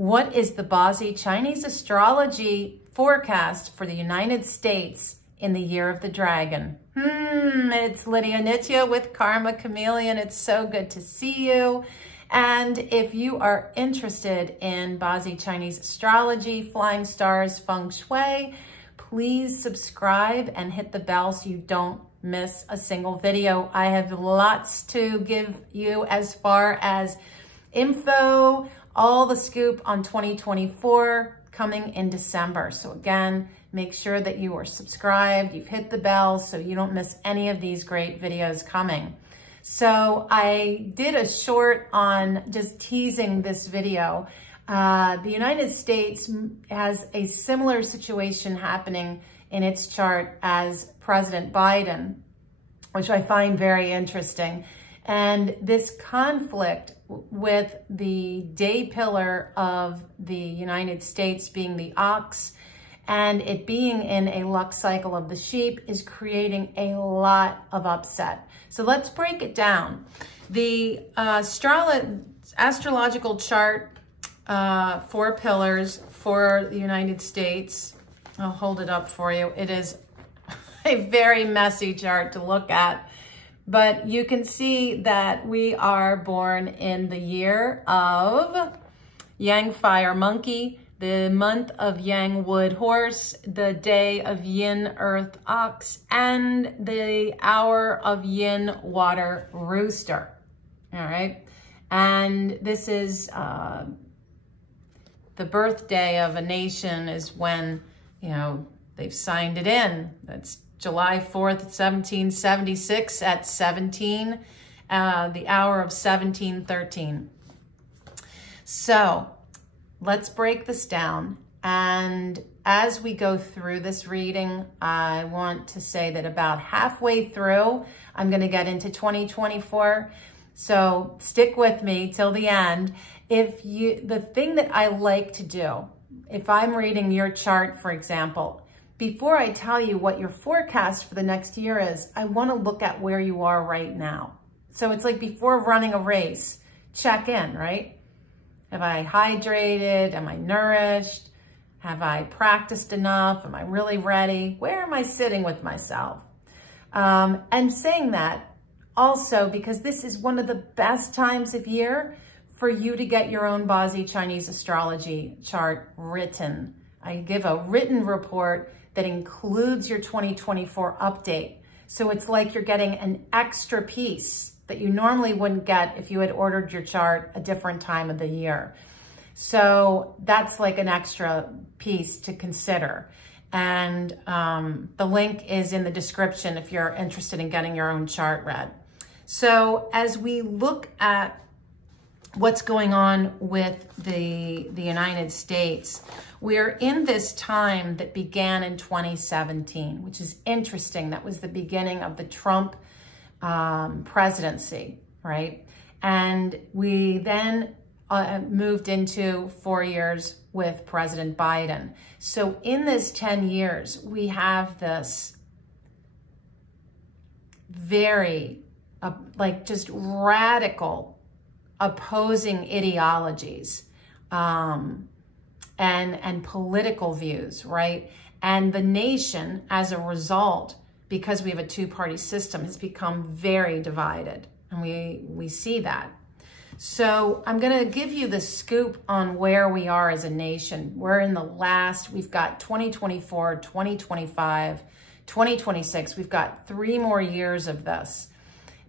What is the Bazi Chinese astrology forecast for the United States in the year of the dragon? It's Lydia Nitya with Karma Chameleon. It's so good to see you. And if you are interested in Bazi Chinese astrology, flying stars, feng shui, please subscribe and hit the bell so you don't miss a single video. I have lots to give you as far as info, all the scoop on 2024 coming in December. So again, make sure that you are subscribed, you've hit the bell so you don't miss any of these great videos coming. So I did a short on just teasing this video. The United States has a similar situation happening in its chart as President Biden, which I find very interesting. And this conflict with the day pillar of the United States being the ox and it being in a luck cycle of the sheep is creating a lot of upset. So let's break it down. The astrological chart, 4 pillars for the United States. I'll hold it up for you. It is a very messy chart to look at. But you can see that we are born in the year of Yang Fire Monkey, the month of Yang Wood Horse, the day of Yin Earth Ox, and the hour of Yin Water Rooster. All right. And this is the birthday of a nation is when, you know, they've signed it in. That's July 4th, 1776 at 17, the hour of 1713. So let's break this down. And as we go through this reading, I want to say that about halfway through, I'm going to get into 2024. So stick with me till the end. The thing that I like to do, if I'm reading your chart, for example, before I tell you what your forecast for the next year is, I want to look at where you are right now. So it's like before running a race, check in, right? Have I hydrated? Am I nourished? Have I practiced enough? Am I really ready? Where am I sitting with myself? And saying that also because this is one of the best times of year for you to get your own Bazi Chinese astrology chart written. I give a written report that includes your 2024 update. So it's like you're getting an extra piece that you normally wouldn't get if you had ordered your chart a different time of the year. So that's like an extra piece to consider. And the link is in the description if you're interested in getting your own chart read. So as we look at what's going on with the United States, we're in this time that began in 2017, which is interesting. That was the beginning of the Trump presidency, right? And we then moved into 4 years with President Biden. So in this 10 years, we have this very, like just radical opposing ideologies and political views, right? And the nation, as a result, because we have a two-party system, has become very divided. And we see that. So I'm going to give you the scoop on where we are as a nation. We're in the last, we've got 2024, 2025, 2026. We've got 3 more years of this.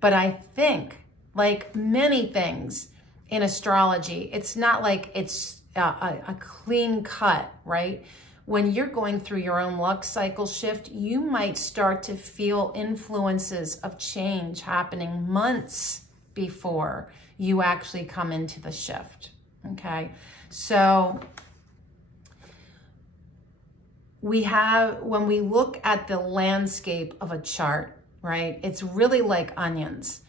But I think, like many things in astrology, it's not like it's a clean cut, right? When you're going through your own luck cycle shift, you might start to feel influences of change happening months before you actually come into the shift, okay? So when we look at the landscape of a chart, right, it's really like onions.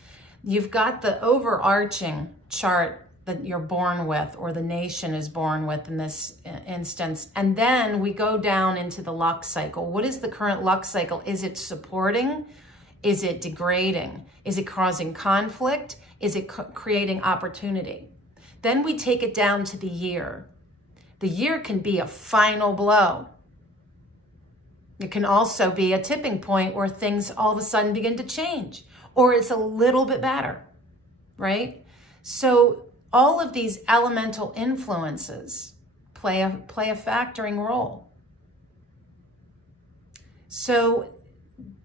You've got the overarching chart that you're born with, or the nation is born with in this instance. And then we go down into the luck cycle. What is the current luck cycle? Is it supporting? Is it degrading? Is it causing conflict? Is it creating opportunity? Then we take it down to the year. The year can be a final blow. It can also be a tipping point where things all of a sudden begin to change, or it's a little bit better, right? So all of these elemental influences play a factoring role. So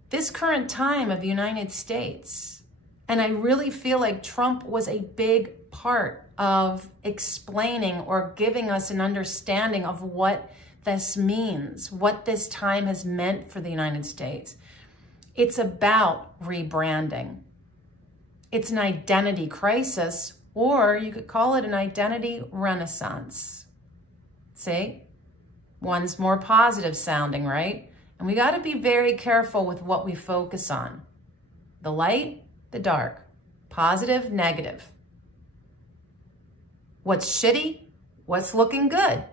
this current time of the United States, and I really feel like Trump was a big part of explaining or giving us an understanding of what this means, what this time has meant for the United States. It's about rebranding. It's an identity crisis, or you could call it an identity renaissance. See? One's more positive sounding, right? And we got to be very careful with what we focus on. The light, the dark, positive, negative. What's shitty, what's looking good.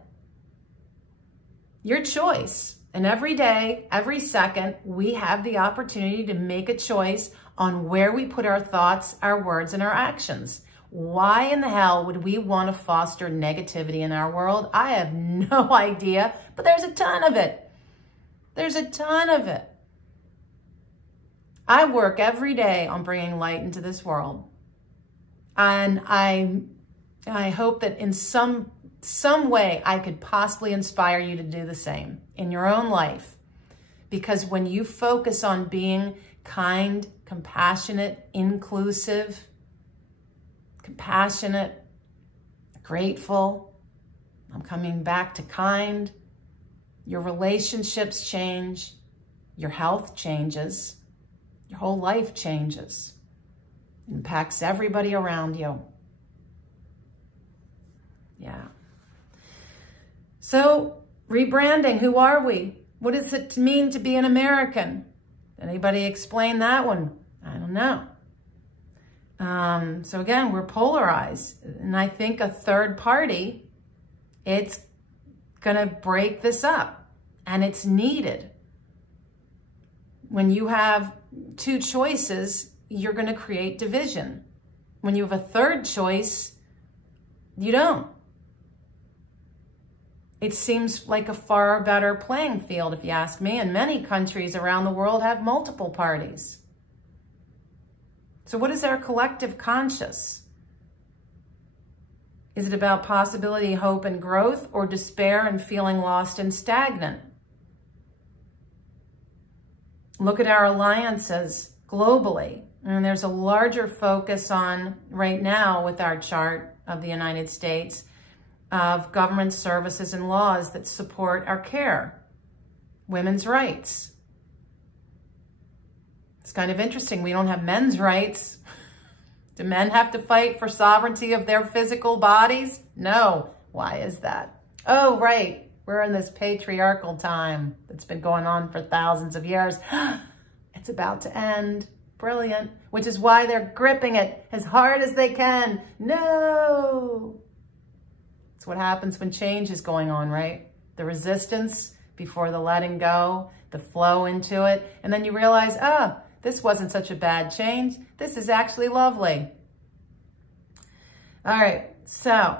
Your choice. And every day, every second, we have the opportunity to make a choice on where we put our thoughts, our words, and our actions. Why in the hell would we want to foster negativity in our world? I have no idea, but there's a ton of it. There's a ton of it. I work every day on bringing light into this world. And I hope that in some way I could possibly inspire you to do the same in your own life. Because when you focus on being kind, compassionate, inclusive, compassionate, grateful, I'm coming back to kind, your relationships change, your health changes, your whole life changes. It impacts everybody around you. Yeah. So, rebranding, who are we? What does it mean to be an American? Anybody explain that one? I don't know. So again, we're polarized. And I think a third party, it's going to break this up. And it's needed. When you have two choices, you're going to create division. When you have a third choice, you don't. It seems like a far better playing field, if you ask me, and many countries around the world have multiple parties. So what is our collective conscious? Is it about possibility, hope, and growth, or despair and feeling lost and stagnant? Look at our alliances globally. And there's a larger focus on, right now with our chart of the United States, of government services and laws that support our care, women's rights. It's kind of interesting. We don't have men's rights. Do men have to fight for sovereignty of their physical bodies? No. Why is that? Oh, right. We're in this patriarchal time that's been going on for thousands of years. It's about to end. Brilliant. Which is why they're gripping it as hard as they can. No. It's what happens when change is going on, right? The resistance before the letting go, the flow into it. And then you realize, this wasn't such a bad change. This is actually lovely. All right. So,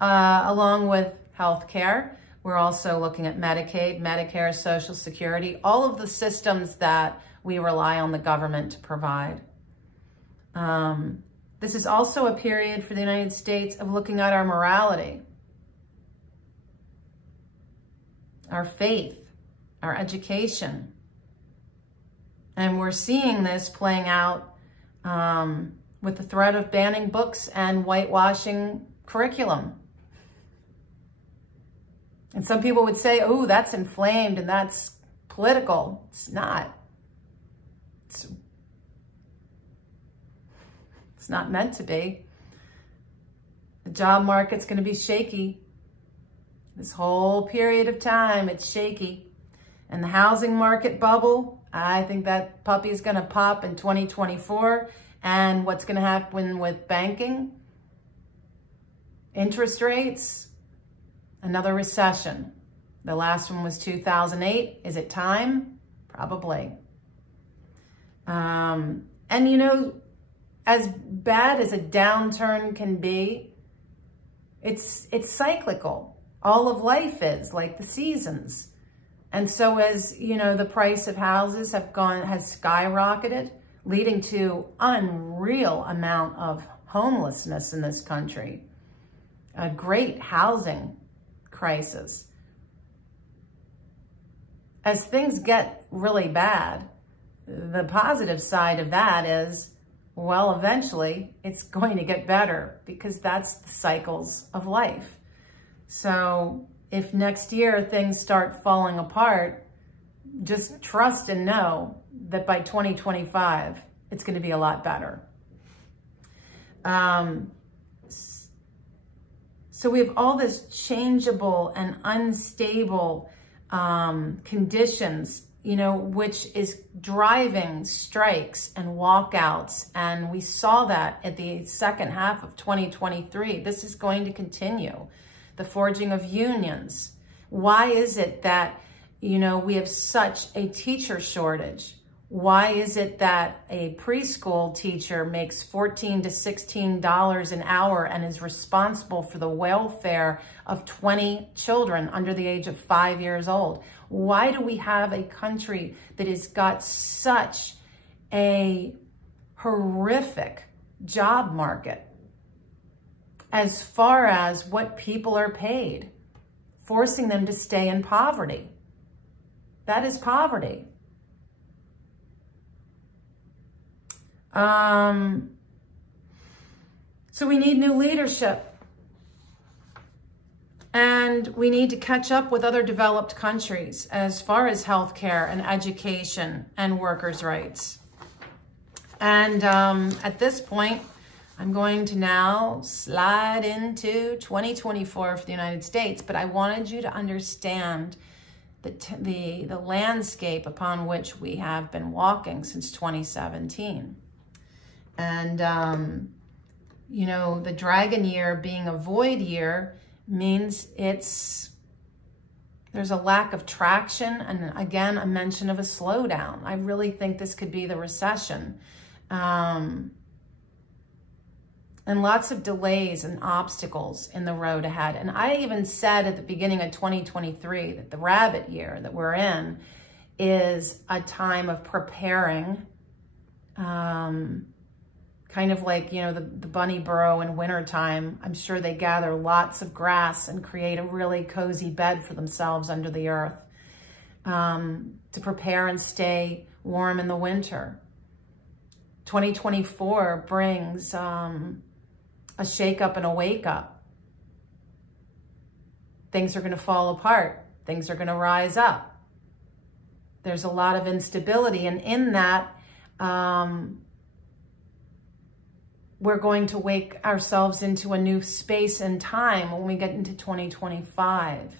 along with healthcare, we're also looking at Medicaid, Medicare, Social Security, all of the systems that we rely on the government to provide. This is also a period for the United States of looking at our morality, our faith, our education. And we're seeing this playing out with the threat of banning books and whitewashing curriculum. And some people would say, oh, that's inflamed and that's political. It's not. It's not meant to be. The job market's going to be shaky. This whole period of time, it's shaky. And the housing market bubble, I think that puppy is going to pop in 2024. And what's going to happen with banking, interest rates, another recession. The last one was 2008. Is it time? Probably. And you know, as bad as a downturn can be, It's cyclical. All of life is like the seasons. And so as, you know, the price of houses has skyrocketed, leading to unreal amount of homelessness in this country, a great housing crisis. As things get really bad, the positive side of that is, well, eventually it's going to get better because that's the cycles of life. So if next year things start falling apart, just trust and know that by 2025, it's going to be a lot better. So we have all this changeable and unstable conditions, you know, which is driving strikes and walkouts. And we saw that at the second half of 2023. This is going to continue. The forging of unions. Why is it that, you know, we have such a teacher shortage? Why is it that a preschool teacher makes $14 to $16 an hour and is responsible for the welfare of 20 children under the age of 5 years old? Why do we have a country that has got such a horrific job market as far as what people are paid, forcing them to stay in poverty? That is poverty. So we need new leadership, and we need to catch up with other developed countries as far as healthcare and education and workers' rights. And at this point, I'm going to now slide into 2024 for the United States, but I wanted you to understand the landscape upon which we have been walking since 2017. And, you know, the dragon year being a void year means there's a lack of traction. And again, a mention of a slowdown. I really think this could be the recession. And lots of delays and obstacles in the road ahead. And I even said at the beginning of 2023 that the rabbit year that we're in is a time of preparing, kind of like, you know, the bunny burrow in wintertime. I'm sure they gather lots of grass and create a really cozy bed for themselves under the earth to prepare and stay warm in the winter. 2024 brings a shake-up and a wake-up. Things are going to fall apart. Things are going to rise up. There's a lot of instability, and in that, we're going to wake ourselves into a new space and time when we get into 2025.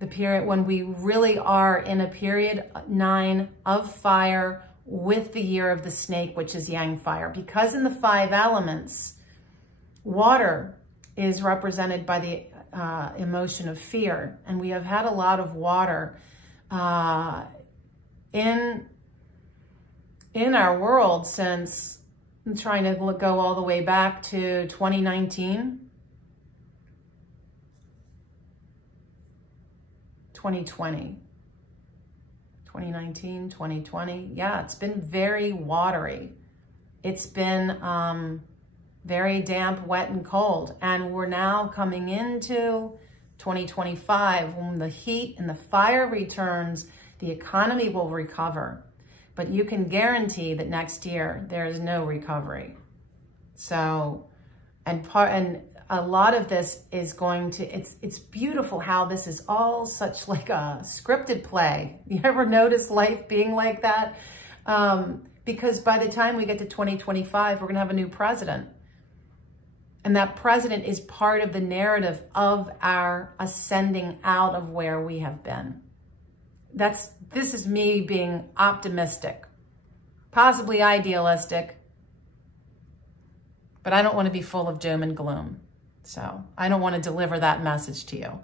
The period when we really are in a period 9 of fire with the year of the snake, which is yang fire. Because in the 5 elements, water is represented by the emotion of fear. And we have had a lot of water in our world since, I'm trying to go all the way back to 2019, 2020. 2019, 2020. Yeah, it's been very watery. It's been very damp, wet, and cold. And we're now coming into 2025 when the heat and the fire returns, the economy will recover. But you can guarantee that next year there is no recovery. So, and a lot of this is going to, it's beautiful how this is all such like a scripted play. You ever notice life being like that? Because by the time we get to 2025, we're gonna have a new president. And that president is part of the narrative of our ascending out of where we have been. This is me being optimistic, possibly idealistic, but I don't want to be full of doom and gloom. So I don't want to deliver that message to you.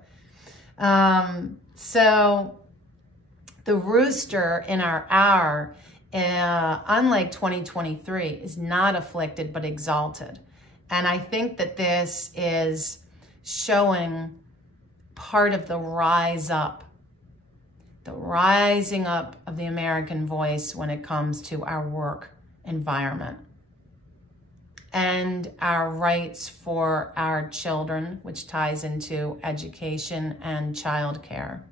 So the rooster in our hour, unlike 2023, is not afflicted but exalted. And I think that this is showing part of the rise up, the rising up of the American voice when it comes to our work environment and our rights for our children, which ties into education and childcare.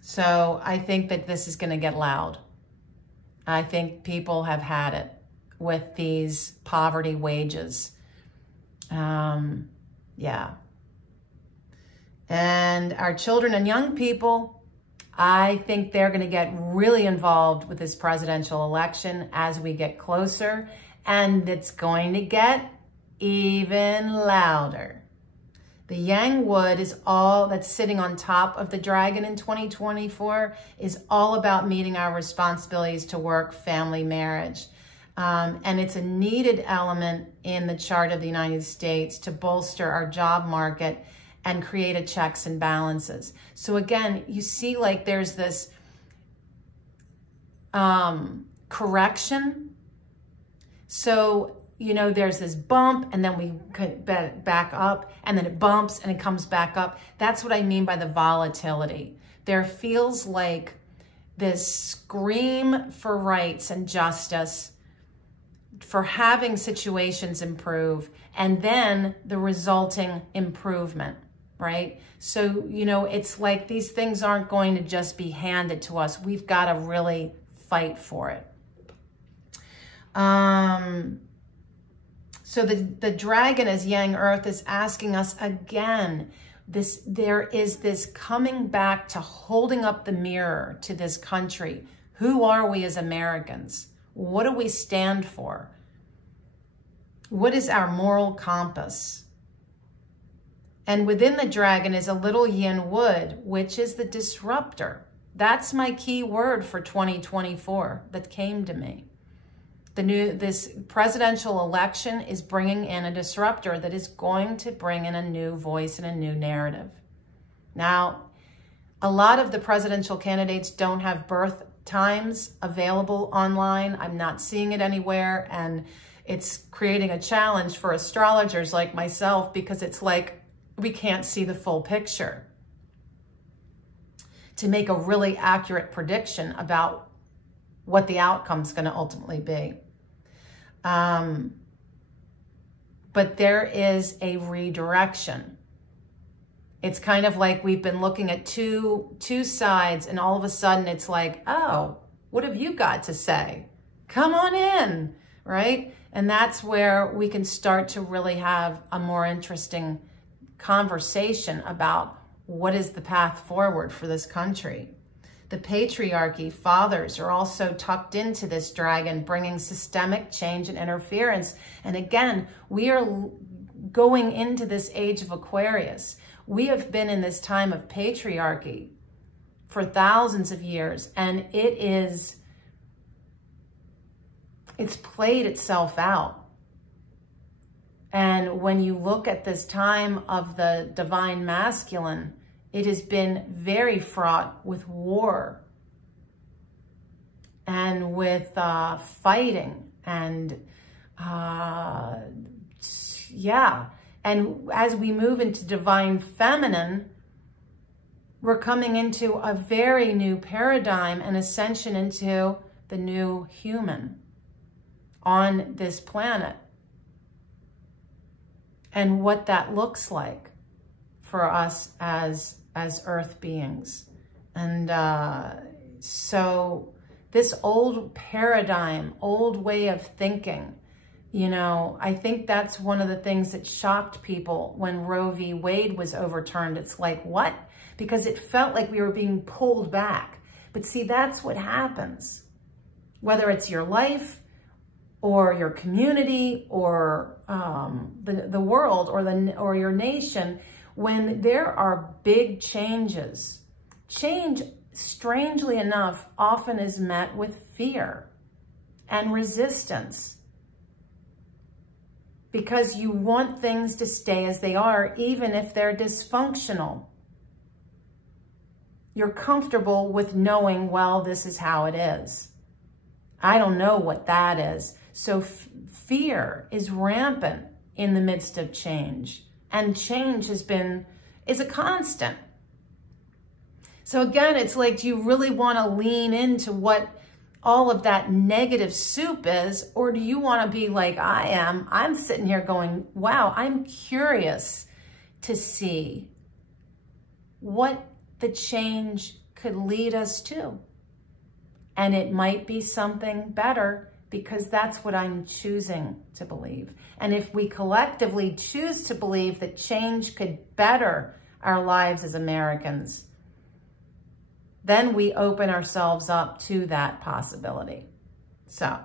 So I think that this is going to get loud. I think people have had it with these poverty wages. Yeah. And our children and young people, I think they're going to get really involved with this presidential election as we get closer, and it's going to get even louder. The yang wood is all that's sitting on top of the dragon in 2024 is all about meeting our responsibilities to work, family, marriage. And it's a needed element in the chart of the United States to bolster our job market and create a checks and balances. So again, you see like there's this correction. So, you know, there's this bump and then we back up and then it bumps and it comes back up. That's what I mean by the volatility. There feels like this scream for rights and justice, for having situations improve, and then the resulting improvement, right? So, you know, it's like these things aren't going to just be handed to us. We've got to really fight for it. So the dragon as yang earth is asking us again, there is this coming back to holding up the mirror to this country. Who are we as Americans? What do we stand for? What is our moral compass? And within the dragon is a little yin wood, which is the disruptor. That's my key word for 2024 that came to me. This presidential election is bringing in a disruptor that is going to bring in a new voice and a new narrative. Now, a lot of the presidential candidates don't have birth times available online. I'm not seeing it anywhere, and it's creating a challenge for astrologers like myself because it's like we can't see the full picture to make a really accurate prediction about what the outcome is going to ultimately be. But there is a redirection. It's kind of like we've been looking at two sides, and all of a sudden it's like, oh, what have you got to say? Come on in, right? And that's where we can start to really have a more interesting conversation about what is the path forward for this country. The patriarchy, fathers, are also tucked into this dragon, bringing systemic change and interference. And again, we are going into this age of Aquarius. We have been in this time of patriarchy for thousands of years, and it's played itself out. And when you look at this time of the divine masculine, it has been very fraught with war and with fighting and yeah. And as we move into divine feminine, we're coming into a very new paradigm and ascension into the new human on this planet and what that looks like for us as earth beings. And so this old paradigm, old way of thinking, you know, I think that's one of the things that shocked people when Roe v. Wade was overturned. It's like, what? Because it felt like we were being pulled back. But see, that's what happens. Whether it's your life or your community or the world or your nation, when there are big changes, change, strangely enough, often is met with fear and resistance because you want things to stay as they are, even if they're dysfunctional. You're comfortable with knowing, well, this is how it is. I don't know what that is. So fear is rampant in the midst of change. And change is a constant. So again, it's like, do you really want to lean into what all of that negative soup is? Or do you want to be like I am? I'm sitting here going, wow, I'm curious to see what the change could lead us to. And it might be something better, because that's what I'm choosing to believe. And if we collectively choose to believe that change could better our lives as Americans, then we open ourselves up to that possibility. So,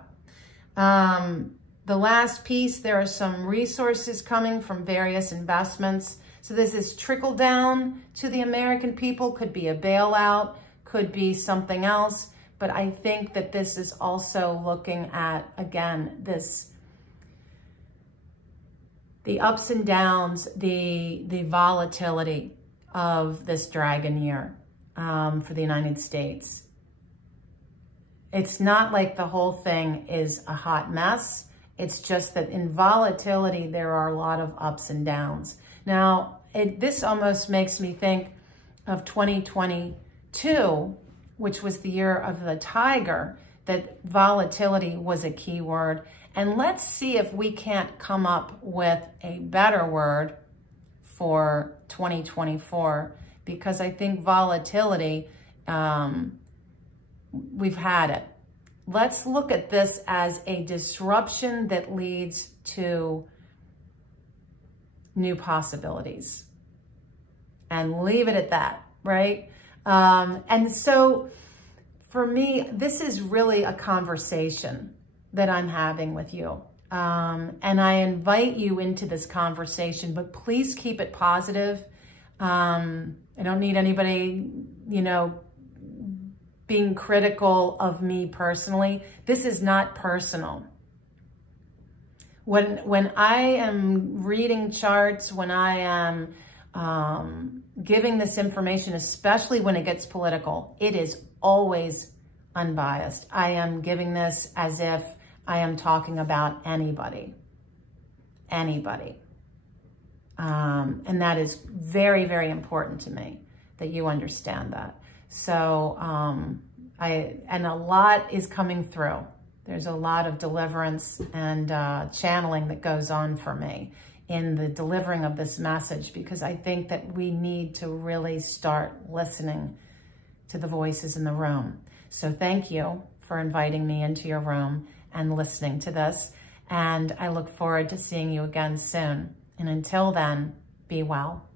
the last piece, there are some resources coming from various investments. So this is trickle down to the American people, could be a bailout, could be something else. But I think that this is also looking at, again, the ups and downs, the volatility of this dragon year for the United States. It's not like the whole thing is a hot mess. It's just that in volatility, there are a lot of ups and downs. Now, this almost makes me think of 2022, which was the year of the tiger, that volatility was a key word. And let's see if we can't come up with a better word for 2024, because I think volatility, we've had it. Let's look at this as a disruption that leads to new possibilities, and leave it at that, right? And so for me, this is really a conversation that I'm having with you. And I invite you into this conversation, but please keep it positive. I don't need anybody, being critical of me personally. This is not personal. When I am reading charts, when I am giving this information, especially when it gets political, it is always unbiased. I am giving this as if I am talking about anybody. And that is very, very important to me, that you understand that. So, and a lot is coming through. There's a lot of deliverance and channeling that goes on for me in the delivering of this message, because I think that we need to really start listening to the voices in the room. So thank you for inviting me into your room and listening to this. And I look forward to seeing you again soon. And until then, be well.